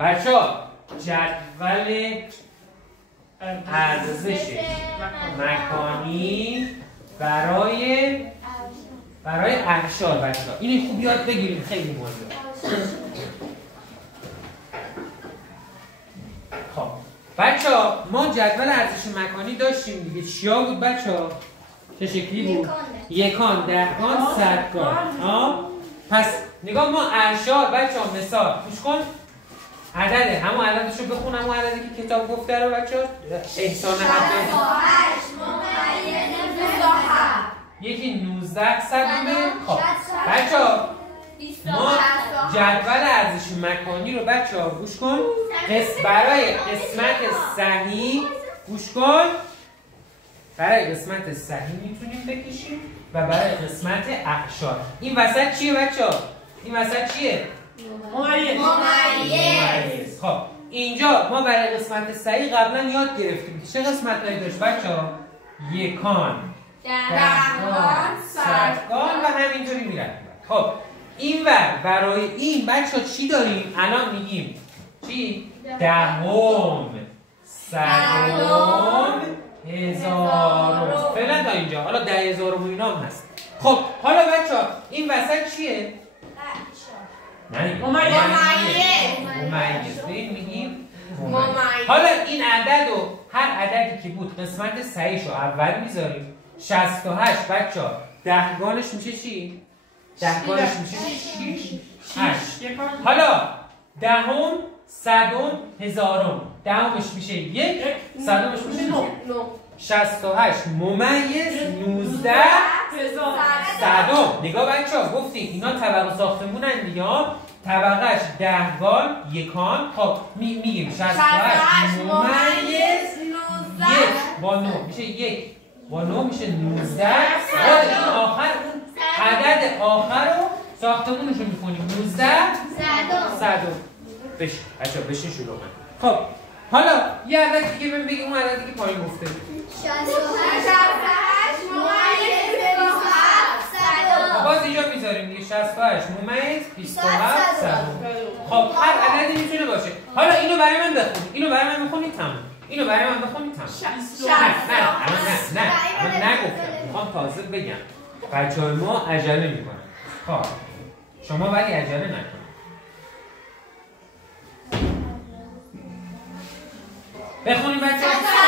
بچه‌ها جدول ارزش مکانی برای اعشار بچه‌ها اینو خوب یاد بگیریم، خیلی مهمه. خب بچه‌ها ما جدول ارزش مکانی داشتیم دیگه. چیا بود بچه‌ها؟ چه شکلی بود؟ یکان، دهگان، صدگان. پس نگاه ما اعشار بچه‌ها مثال گوش کن. عدده همون عددشو بخون، همون عددی که کتاب گفته رو بچه‌ها. احسان حد 28 یکی 19 صدمه. خب بچه‌ها ما جدول ارزش مکانی رو بچه‌ها گوش کن. برای قسمت صحیح گوش کن. برای قسمت صحیح میتونیم بکشیم و برای قسمت اعشار. این وسط چیه بچه‌ها؟ این وسط چیه؟ ممیز. خب اینجا ما برای قسمت صحیح قبلا یاد گرفتیم چه قسمتایی داشت بچه‌ها؟ یکان، دهگان، صدگان و همینطوری میره. خب اینور برای این بچه‌ها چی داریم؟ الان میگیم چی؟ دهم، صدم، هزارم. فعلا تا اینجا. حالا 10,000 و اینا هم هست. خب حالا بچه‌ها این وسط چیه؟ ممیز. میگیم حالا این عدد و هر عددی که بود قسمت صحیحشو اول میذاریم. 68 بچه‌ها دهگانش میشه چی؟ دهگانش میشه 6. حالا دهم، صدم، هزارم. دهمش میشه 1، صدمش میشه 9. 68 ممیز 19 صدم. نگاه بچه‌ها گفتیم اینا طبقه ساختمونن دیگه. طبقهش دهگان، یکان. خب میگیم 68 ممیز 1 با 9 میشه 1 با 9 میشه 19. این آخر اون عدد آخر رو ساختمونش رو می‌کنیم 19 صدم. بشین بچه‌ها بشین شروع کنیم. خب حالا یه عدد دیگه بگیم اون عددی که پایین گفته 68 ممیز 27 صدم. باز اینجا میذاریم دیگه 68 ممیز 27 صدم. خب هر عددی میتونه باشه. حالا اینو برای من بخونید. اینو برای من بخونید تمام. اینو برای من بخونید تمام. نه نگفتم. میخوام تازه بگم. بچه‌های ما عجله میکنن. خب شما ولی عجله نکنید. بخونید بچه‌ها.